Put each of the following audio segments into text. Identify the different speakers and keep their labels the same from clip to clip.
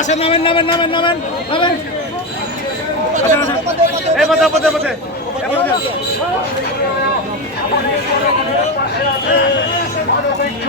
Speaker 1: আসেন নামেন নামেন নামেন নামেন। নামেন এই পথে পথে পথে।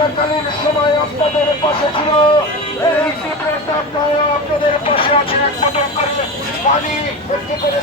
Speaker 2: করোনাকালীন সময় আপনাদের পাশে ছিল। এই তীব্র তাপদাহ আপনাদের পাশে আছেন একমাত্র পানি, একটি করে